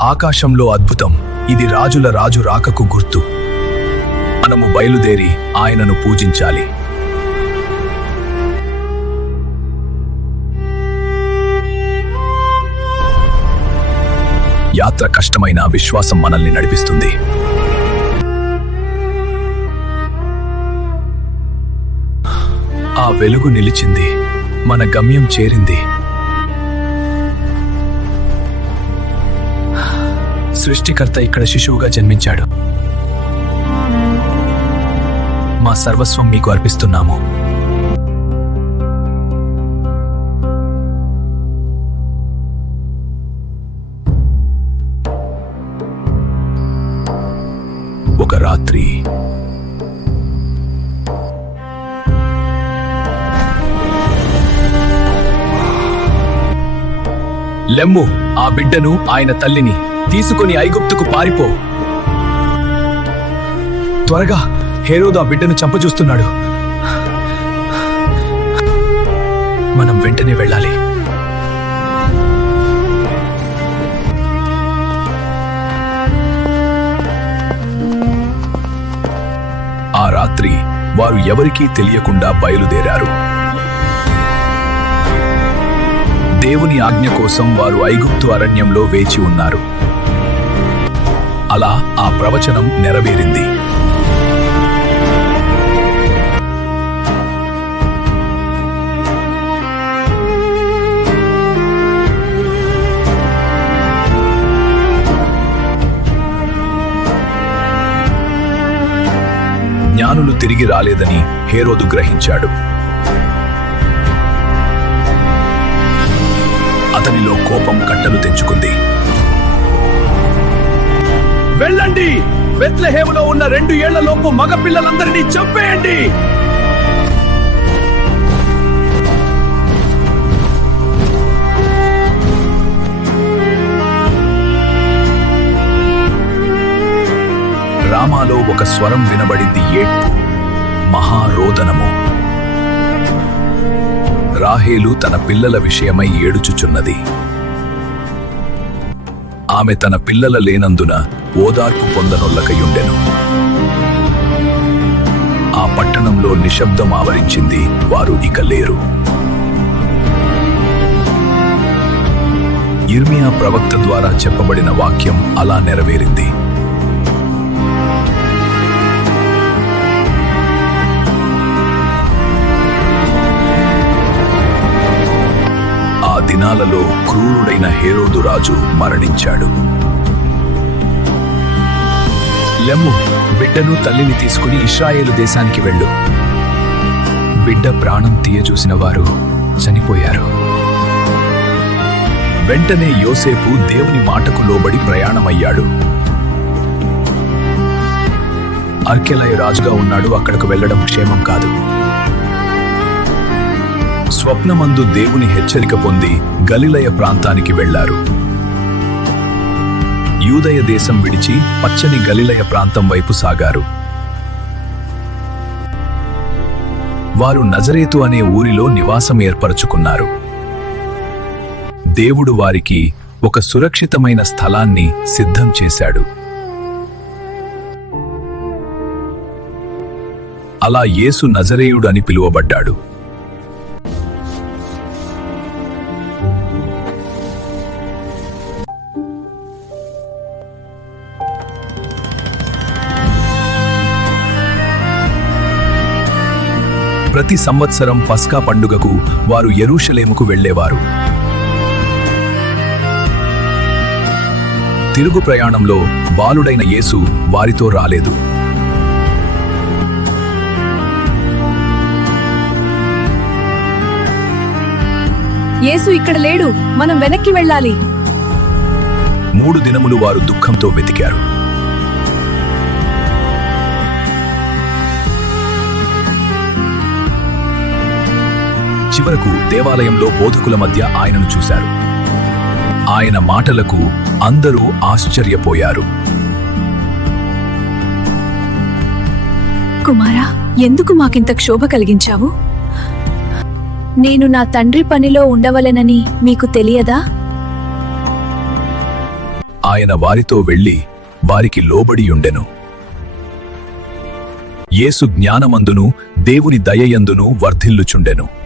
ఆకాశంలో అద్భుతం. ఇది రాజుల రాజు రాకకు గుర్తు. మనము బయలుదేరి ఆయనను పూజించాలి. యాత్ర కష్టమైన విశ్వాసం మనల్ని నడిపిస్తుంది. ఆ వెలుగు నిలిచింది. మన గమ్యం చేరింది. సృష్టికర్త ఇక్కడ శిశువుగా జన్మించాడు. మా సర్వస్వం మీకు అర్పిస్తున్నాము. ఒక రాత్రి లెమ్ము ఆ బిడ్డను ఆయన తల్లిని తీసుకొని ఐగుప్తుకు పారిపో. త్వరగా హేరోదు ఆ బిడ్డను చంపచూస్తున్నాడు మనం వెంటనే వెళ్ళాలి. ఆ రాత్రి వారు ఎవరికీ తెలియకుండా బయలుదేరారు. దేవుని ఆజ్ఞ కోసం వారు ఐగుప్తు అరణ్యంలో వేచి ఉన్నారు. అలా ఆ ప్రవచనం నెరవేరింది. జ్ఞానులు తిరిగి రాలేదని హేరోదు గ్రహించాడు. అతనిలో కోపం కట్టలు తెంచుకుంది. వెళ్ళండి. బెత్లహేములో ఉన్న రెండు ఏళ్ళలోపు మగ పిల్లలందరినీ చంపేయండి. రామాలో ఒక స్వరం వినబడింది ఏడ్పు మహారోదనము. రాహేలు తన పిల్లల విషయమై ఏడుచుచున్నది. ఆమె తన పిల్లల లేనందున ఓదార్పు పొందనొల్లకయుండెను. ఆ పట్టణంలో నిశ్శబ్దం ఆవరించింది వారు ఇక లేరు. ఇర్మియా ప్రవక్త ద్వారా చెప్పబడిన వాక్యం అలా నెరవేరింది. దినాలలో క్రూరుడైన హేరోదు రాజు మరణించాడు. లెమ్ము బిడ్డను తల్లిని తీసుకుని ఇస్రాయేలు దేశానికి వెళ్ళు. బిడ్డ ప్రాణం తీయచూసిన వారు చనిపోయారు. వెంటనే యోసేపు దేవుని మాటకు లోబడి ప్రయాణమయ్యాడు. అర్కెలయ రాజుగా ఉన్నాడు అక్కడకు వెళ్ళడం క్షేమం కాదు. స్వప్నమందు దేవుని హెచ్చరిక పొంది గలిలయ ప్రాంతానికి వెళ్ళారు యూదయ దేశం విడిచి పచ్చని గలిలయ ప్రాంతం వైపు సాగారు. వారు నజరేతు అనే ఊరిలో నివాసం ఏర్పరచుకున్నారు. దేవుడు వారికి ఒక సురక్షితమైన స్థలాన్ని సిద్ధం చేశాడు. అలా యేసు నజరేయుడు అని పిలువబడ్డాడు. ప్రతి సంవత్సరం పస్కా పండుగకు వారు ఎరూషలేముకు వెళ్ళేవారు. తిరుగు ప్రయాణంలో బాలుడైన యేసు వారితో రాలేదు. యేసు ఇక్కడ లేడు మనం వెనక్కి వెళ్ళాలి. మూడు దినములు వారు దుఃఖంతో వెతికారు. చివరకు దేవాలయంలో బోధకుల మధ్య ఆయనను చూశారు. ఆయన మాటలకు అందరూ ఆశ్చర్యపోయారు. కుమారా ఎందుకు మాకింత క్షోభ కలిగించావు? నేను నా తండ్రి పనిలో ఉండవలెనని మీకు తెలియదా? ఆయన వారితో వెళ్ళి వారికి లోబడియుండెను యేసు జ్ఞానమందును దేవుని దయయందును వర్ధిల్లుచుండెను.